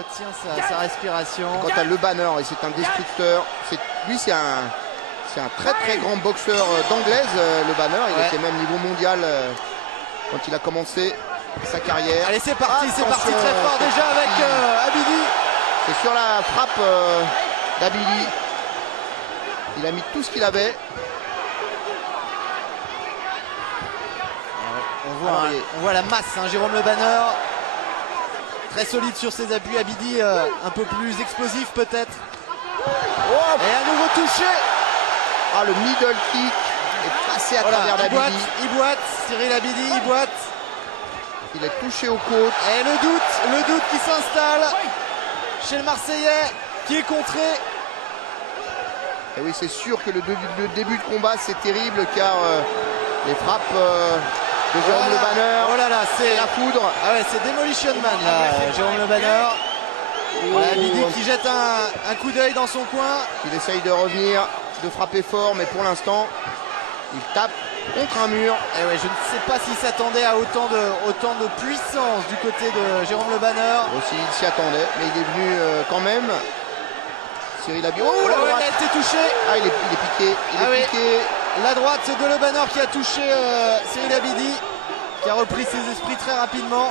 retient sa respiration. Quant à Le Banner, et c'est un destructeur. Lui, c'est un très grand boxeur d'anglaise, Le Banner. Il était même niveau mondial quand il a commencé sa carrière. Allez, c'est parti, c'est parti très fort déjà avec Abidi. C'est sur la frappe d'Abidi. Il a mis tout ce qu'il avait. On voit la masse, hein, Jérôme Le Banner. Très solide sur ses appuis. Abidi un peu plus explosif peut-être. Oh, et un nouveau touché. Ah, le middle kick est passé à travers d'Abidi. Il boite, Cyril Abidi, il boite. Il est touché aux côtes. Et le doute qui s'installe chez le Marseillais, qui est contré. Et oui, c'est sûr que le début de combat, c'est terrible, car les frappes de Jérôme Le Banner, oh là là, c'est la foudre. Ah ouais, c'est Demolition Man là, Jérôme Le Banner. Voilà, Abidi qui jette un coup d'œil dans son coin. Il essaye de revenir, de frapper fort, mais pour l'instant, il tape contre un mur. Et ouais, je ne sais pas s'il s'attendait à autant de puissance du côté de Jérôme Le Banner. Aussi, il s'y attendait, mais il est venu quand même. Cyril Abidi. Oh, il a été touché. Ah, il est piqué. Il est piqué. La droite de Le Banner qui a touché Cyril Abidi, qui a repris ses esprits très rapidement.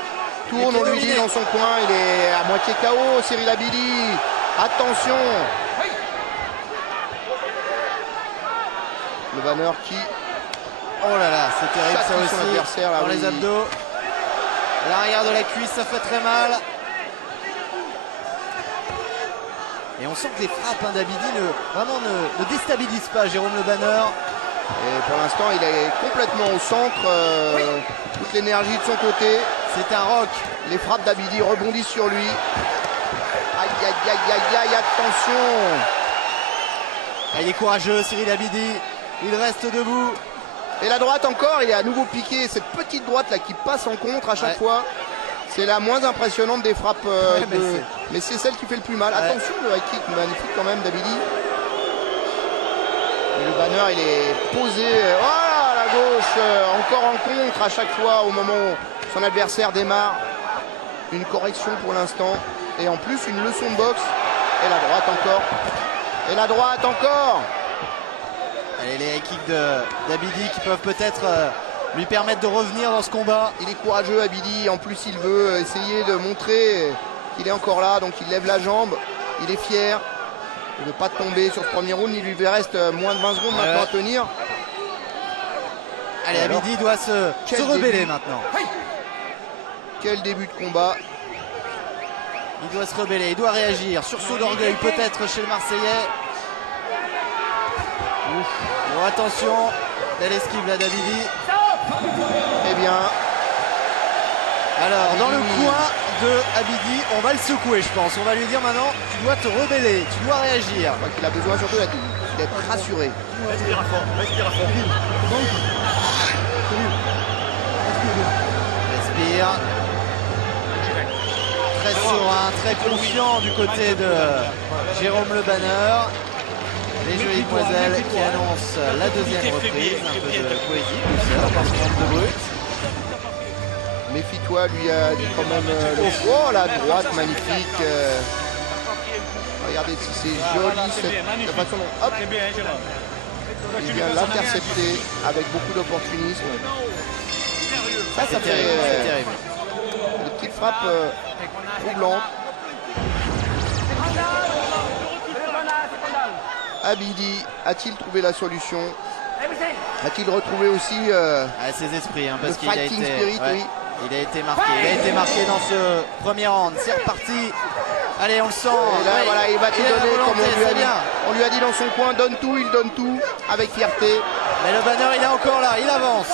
Tourne, on lui dit dans son coin, il est à moitié KO, Cyril Abidi. Attention. Le Banner qui... Oh là là, c'est terrible ça aussi, adversaire, là, dans les abdos. L'arrière de la cuisse, ça fait très mal. Et on sent que les frappes d'Abidi ne déstabilisent pas Jérôme Le Banner. Et pour l'instant, il est complètement au centre. Toute l'énergie de son côté. C'est un rock. Les frappes d'Abidi rebondissent sur lui. Aïe, aïe, aïe, aïe, aïe, attention. Ah, il est courageux, Cyril Abidi. Il reste debout. Et la droite encore, il est à nouveau piqué. Cette petite droite là qui passe en contre à chaque fois. C'est la moins impressionnante des frappes. Mais c'est celle qui fait le plus mal. Attention, le high kick magnifique quand même d'Abidi. Et Le Banner, il est posé. Voilà, à la gauche. Encore en contre à chaque fois au moment où son adversaire démarre. Une correction pour l'instant. Et en plus, une leçon de boxe. Et la droite encore. Et la droite encore. Allez, les high kicks d'Abidi qui peuvent peut-être lui permettre de revenir dans ce combat. Il est courageux, Abidi. En plus, il veut essayer de montrer qu'il est encore là. Donc, il lève la jambe. Il est fier. Il ne veut pas tomber sur ce premier round. Il lui reste moins de 20 secondes maintenant à tenir. Allez, Abidi doit se rebeller maintenant. Quel début de combat. Il doit se rebeller, il doit réagir. Sursaut d'orgueil peut-être chez le Marseillais. Oh, attention, belle esquive là d'Abidi. Eh bien, alors dans le coin de Abidi, on va le secouer, je pense. On va lui dire maintenant, tu dois te rebeller, tu dois réagir. Je crois qu'il a besoin surtout d'être rassuré. Respire à fond, respire à fond. Respire. Très serein, très confiant du côté de Jérôme Le Banner. Les jolies demoiselles qui annoncent la deuxième reprise. Un peu de poésie, par son nombre de brut. Méfie-toi, lui a dit quand même oh, la droite magnifique. Regardez si c'est joli cette façon dont hop, il vient l'intercepter avec beaucoup d'opportunisme. Ça fait terrible. Des petites frappes troublantes. Abidi a-t-il trouvé la solution? A-t-il retrouvé aussi ses esprits, parce qu'il a été spirit, oui. Il a été marqué. Il a été marqué dans ce premier round. C'est reparti. Allez, on le sent. Et là, voilà, il va tout donner comme on lui a dit. On lui a dit dans son coin, donne tout, il donne tout avec fierté. Mais Le Banner, il est encore là, il avance.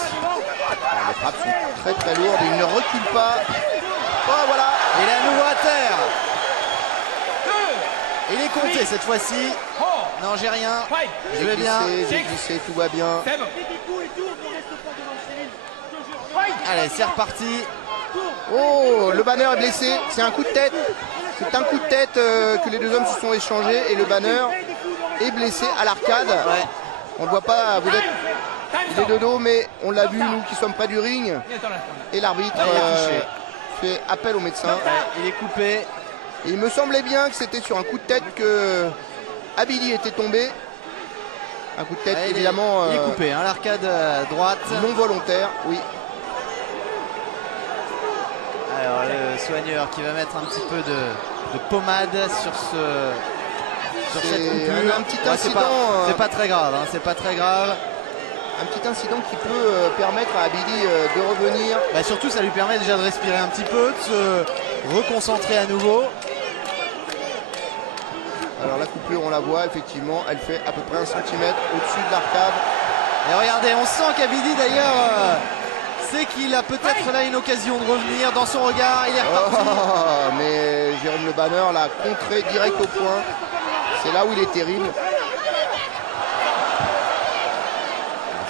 Les frappes sont très très lourdes, il ne recule pas. Oh voilà. Il est à nouveau à terre. Il est compté cette fois-ci. Non, j'ai rien. Je vais bien. J'ai glissé, tout va bien. Allez, c'est reparti. Oh, Le Banner est blessé. C'est un coup de tête. C'est un coup de tête que les deux hommes se sont échangés. Et Le Banner est blessé à l'arcade. Ouais. On ne voit pas, vous êtes... Il est de dos, mais on l'a vu, nous qui sommes près du ring. Et l'arbitre fait appel au médecin. Ouais, il est coupé. Et il me semblait bien que c'était sur un coup de tête que Abidi était tombé. Un coup de tête, Ouais, évidemment. Il est coupé, hein, l'arcade droite. Non volontaire, oui. Alors le soigneur qui va mettre un petit peu de pommade sur cette coupure. Un petit incident. C'est pas très grave, hein, c'est pas très grave. Un petit incident qui peut permettre à Abidi de revenir. Bah, surtout ça lui permet déjà de respirer un petit peu, de se reconcentrer à nouveau. Alors la coupure, on la voit effectivement, elle fait à peu près 1 cm au-dessus de l'arcade. Et regardez, on sent qu'Abidi d'ailleurs sait qu'il a peut-être là une occasion de revenir dans son regard. Il est reparti. Oh, mais Jérôme Le Banner l'a contré direct au point. C'est là où il est terrible.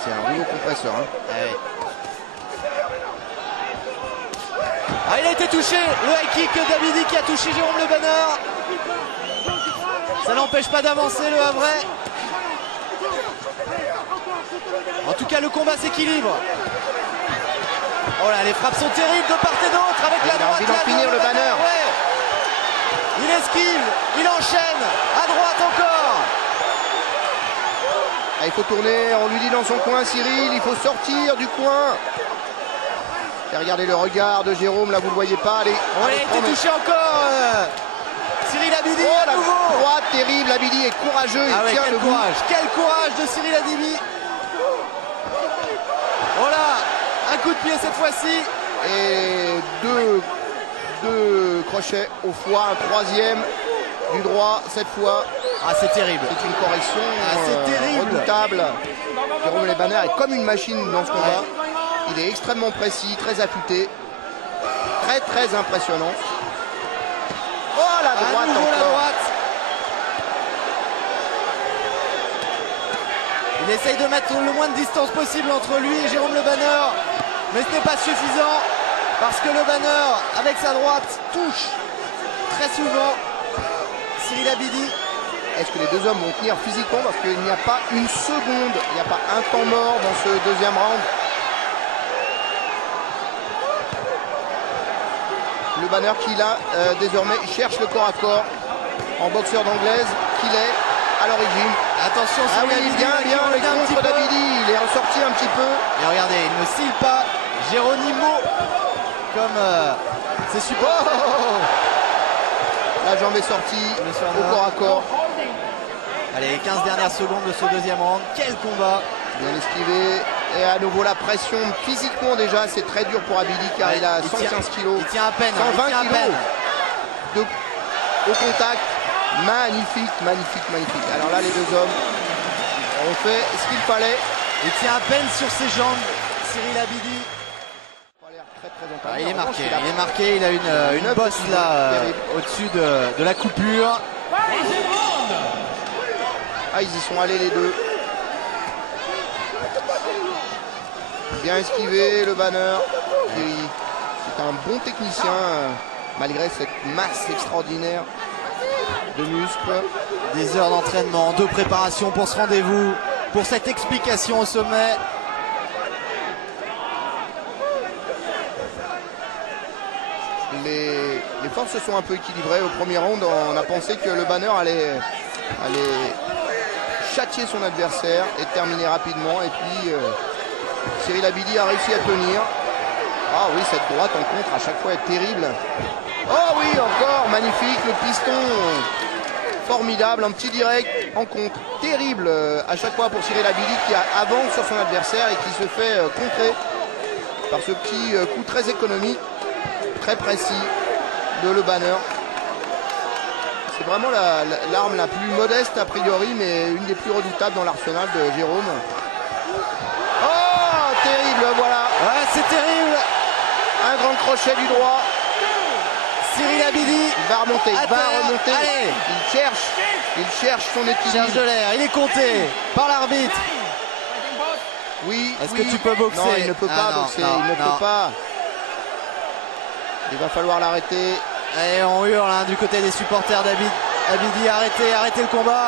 C'est un rouleau compresseur. Hein. Ouais. Ah, il a été touché. Le high kick d'Abidi qui a touché Jérôme Le Banner. Ça n'empêche pas d'avancer le Havrais. En tout cas, le combat s'équilibre. Oh là, les frappes sont terribles de part et d'autre avec la droite. Il a envie d'en finir le Banner. Ouais. Il esquive, il enchaîne. À droite encore. Ah, il faut tourner, on lui dit dans son coin, Cyril, il faut sortir du coin. Et regardez le regard de Jérôme, là vous ne le voyez pas. Allez, On a été touché encore. Cyril Abidi oh, à nouveau. La droite terrible, Abidi est courageux, il tient le courage. Quel courage de Cyril Abidi. Voilà, un coup de pied cette fois-ci. Et deux crochets au foie, un troisième du droit cette fois. Ah, c'est terrible. C'est une correction c'est terrible. redoutable. Jérôme Le Banner est comme une machine dans ce combat. Il est extrêmement précis, très affûté. Très très impressionnant. Oh la droite encore. La droite. Il essaye de mettre le moins de distance possible entre lui et Jérôme Le Banner. Mais ce n'est pas suffisant. Parce que Le Banner, avec sa droite, touche très souvent Cyril Abidi. Est-ce que les deux hommes vont tenir physiquement? Parce qu'il n'y a pas une seconde, il n'y a pas un temps mort dans ce deuxième round. Le Banner qui là, désormais, cherche le corps à corps en boxeur d'anglaise qu'il est à l'origine. Attention, ah oui, bien le contre d'Abidi, il est ressorti un petit peu. Et regardez, il ne cille pas Geronimo comme ses supporters. Oh, la jambe est sortie au corps à corps. Allez, les 15 dernières secondes de ce deuxième round. Quel combat! Bien esquivé. Et à nouveau la pression physiquement déjà, c'est très dur pour Abidi car il a 115 kg. Il tient à peine. 120 kg au contact. Magnifique, magnifique, magnifique. Alors là, les deux hommes ont fait ce qu'il fallait. Il tient à peine sur ses jambes, Cyril Abidi. Il est marqué, il a une bosse là au-dessus de la coupure. Ah, ils y sont allés les deux. Bien esquivé le Banner. C'est un bon technicien malgré cette masse extraordinaire de muscles. Des heures d'entraînement, de préparation pour ce rendez-vous, pour cette explication au sommet. Les forces se sont un peu équilibrées au premier round. On a pensé que le Banner allait châtier son adversaire et terminer rapidement. Et puis Cyril Abidi a réussi à tenir. Ah oui, cette droite en contre à chaque fois est terrible. Oh oui, encore magnifique, le piston formidable, un petit direct en contre. Terrible à chaque fois pour Cyril Abidi qui avance sur son adversaire et qui se fait contrer par ce petit coup très économique, très précis de Le Banner. C'est vraiment l'arme la plus modeste a priori, mais une des plus redoutables dans l'arsenal de Jérôme. Oh, terrible, voilà. Ouais, c'est terrible. Un grand crochet du droit. Cyril Abidi. Il va remonter, il va remonter. Allez. Il cherche son équilibre. Cherche de l'air, il est compté par l'arbitre. Oui. Est-ce que tu peux boxer? Non, il ne peut pas boxer, il ne peut pas. Il va falloir l'arrêter. Et on hurle hein, du côté des supporters d'Abidi. Abidi, arrêtez le combat.